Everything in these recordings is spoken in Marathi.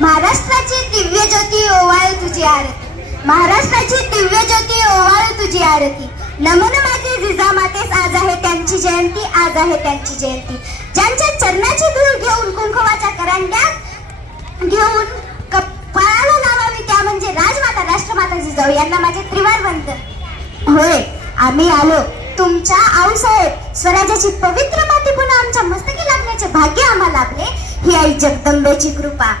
महाराष्ट्राची दिव्य ज्योती ओवाळ तुझी आरती. महाराष्ट्राची दिव्य ज्योती ओवाळ तुझी आरती. नमन माझे जिजामातेस आज आहे त्यांची जयंती आज आहे त्यांची जयंती. ज्यांच्या चरणाची धूळ घेऊन कुंकुमाच्या करंड्यात घेऊन कपाळाला लावावी त्या म्हणजे राजमाता राष्ट्रमाता जिजाऊ यांना माझे त्रिवार वंदन होय आम्ही आलो. तुमच्या आऊसाहेब स्वराज्याची पवित्र माती पुन्हा आमच्या मस्तकी लागण्याचे भाग्य आम्हाला लाभले. ही आई जगदंबेची कृपा.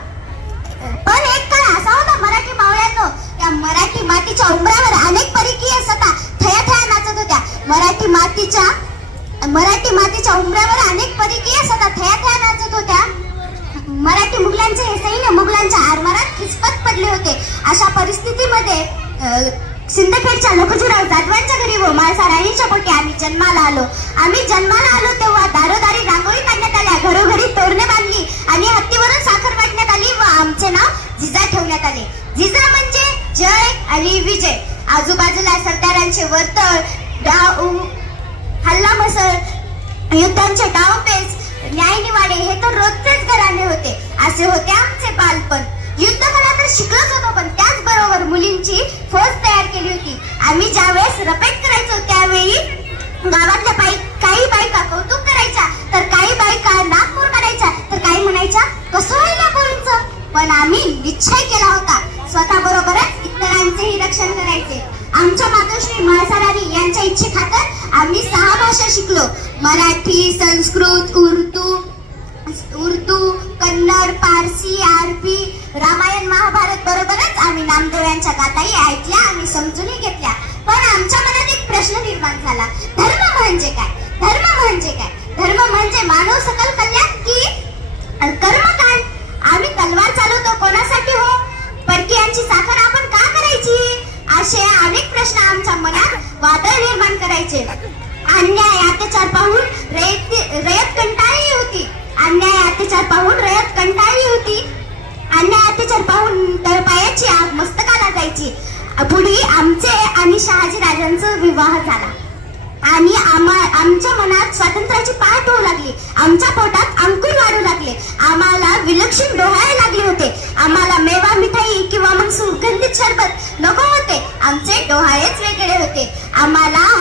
पण एक काळ असा होता मराठी मावळ्यांनो. त्या मराठी मातीच्या उंबरावर अनेक परिकीय सता थया थया नाचत होत्या. मराठी मातीच्या मराठी मातीच्या उंबऱ्यावर अनेक परिकीय सता थया थया नाचत होत्या. मराठी मुघलांचे हे सैन्य मुघलांच्या आरमारात खिसपत पडले होते. अशा परिस्थितीमध्ये सिंदखेडच्या लखुजीराव जाधवांच्या घरी व माळसा राणीच्या पोटी आम्ही जन्माला आलो. आम्ही जन्माला आलो तेव्हा दारोदारी रांगोळी काढण्यात आल्या. घरोघरी तोरणे बांधली आणि हत्तीवरून त्यांचे नाव जिजा ठेवण्यात आले. जिजा म्हणजे जय आणि विजय. आजूबाजूला सरदारांचे वर्तळ डाव हल्ला मसळ युद्धांचे डावपेच न्यायनिवाडे हे तर रोजचेच घराणे होते. असे होते आमचे बालपण. युद्ध कला तर शिकलोच होतो पण त्याचबरोबर मुलींची फौज तयार केली होती. आम्ही ज्यावेळेस रपेट करायचो त्यावेळी गावातल्या बाई काही बायका कौतुक करायच्या तर काही बायका नागपूर काढायच्या तर काही म्हणायच्या कसं होईल या पोरींचं पण आम्ही निश्चय केला होता. स्वतः बरोबरच इतरांचेही रक्षण करायचे. आमच्या मातोश्री म्हाळसाराणी यांच्या इच्छे खातर आम्ही सहा भाषा शिकलो. मराठी संस्कृत उर्दू उर्दू कन्नड पारसी आरबी रामायण महाभारत बरोबरच आम्ही नामदेव यांच्या गाताही ऐकल्या आम्ही समजूनही घेतल्या. पण आमच्या मनात एक प्रश्न निर्माण झाला. धर्म म्हणजे काय? धर्म म्हणजे काय? धर्म म्हणजे मानव सकल कल्याण की कर्म करायचे अन्याय अत्याचार पाहून रयत रयत कंटाळली होती. अन्याय अत्याचार पाहून रयत कंटाळली होती. अन्याय अत्याचार पाहून तळपायाची आग मस्तकाला जायची. पुढे आमचे आणि शहाजी राजांचा विवाह झाला. आणि आम्हा आमच्या मनात स्वातंत्र्याची पाठ होऊ लागली. आमच्या पोटात अंकुर वाढू लागले. आम्हाला विलक्षण डोहाळे लागले होते. आम्हाला मेवा मिठाई किंवा मग सुगंधित सरबत नको होते. आमचे डोहाळेच वेगळे होते. आम्हाला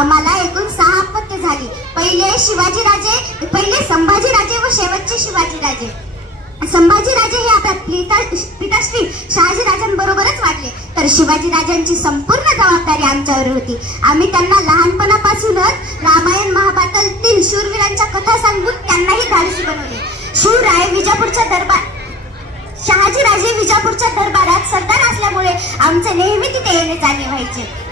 आम्हाला एकूण सहा अपत्य झाली. पहिले शिवाजी राजे पहिले संभाजी राजे व शेवटचे शिवाजी राजे. संभाजी राजे हे आपल्या पिता पिताश्री शहाजी राजांबरोबरच वाटले तर शिवाजी राजांची संपूर्ण जबाबदारी आमच्यावर होती. आम्ही त्यांना लहानपणापासूनच रामायण महाभारतातील शूरवीरांच्या कथा सांगून त्यांनाही धाडसी बनवले. शिवराय विजापूरच्या दरबार शहाजी राजे विजापूरच्या दरबारात सरदार असल्यामुळे आमचे नेहमी तिथे येणे जाणे व्हायचे.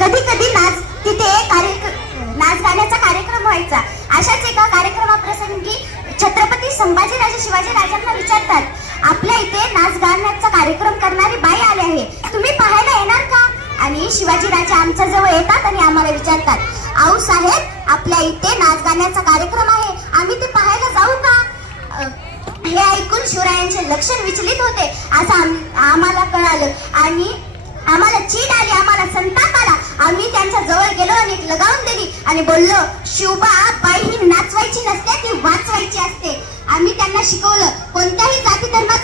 कधी कधी नाच तिथे कार्यक्रम नाच गाण्याचा कार्यक्रम व्हायचा. अशाच एका कार्यक्रमाप्रसंगी छत्रपती संभाजीराजे शिवाजी राजांना विचारतात आपल्या इथे नाच गाण्याचा कार्यक्रम करणारी बाई आली आहे. तुम्ही पाहायला येणार का? आणि शिवाजी राजे आमच्या जवळ येतात आणि आम्हाला विचारतात आऊ साहेब आपल्या इथे नाच गाण्याचा कार्यक्रम आहे. आम्ही ते पाहायला जाऊ का? हे ऐकून शिवरायांचे लक्षण विचलित होते असं आम- आम्हाला कळालं. आणि आम्हाला चीड आली आम्हाला संताप आला. आम्ही त्यांच्या जवळ गेलो आणि लगावून दिली आणि बोललो शिवबा बाई ही नाचवायची नसते ती वाचवायची असते. आम्ही त्यांना शिकवलं कोणत्याही जाती धर्माचा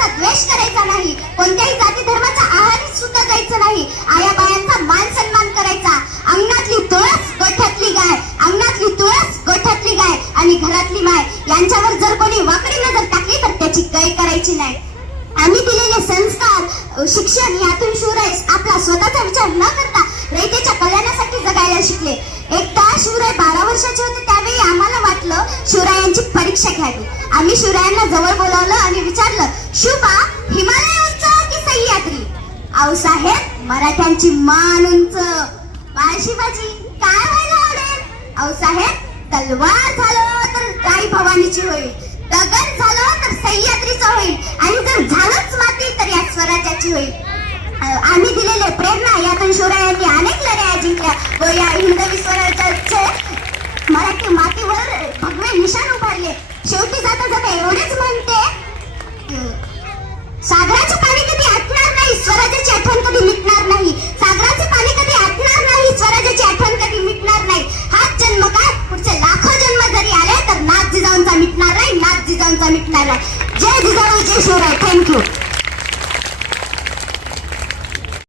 शिक्षण यातून शिवराय आपला स्वतःचा विचार न करता रयतेच्या कल्याणासाठी जगायला शिकले. एकदा शिवराय बारा वर्षाचे होते त्यावेळी आम्हाला वाटलं शिवरायांची परीक्षा घ्यावी. आम्ही शिवरायांना जवळ बोलावलं आणि विचारलं शिवबा हिमालय उंच की सह्याद्री? आऊ साहेब मराठ्यांची मान उंच. बाळ काय व्हायला आवडेल? आऊ साहेब तलवार झालं तर गाई भवानीची होईल. दगड झालं तर सह्याद्रीचं होईल. आणि जर झालंच माती तर या स्वराज्याची होईल. आम्ही दिलेले प्रेरणा यांचा निपटायला जय जिजाबाई जय शिवराय थँक्यू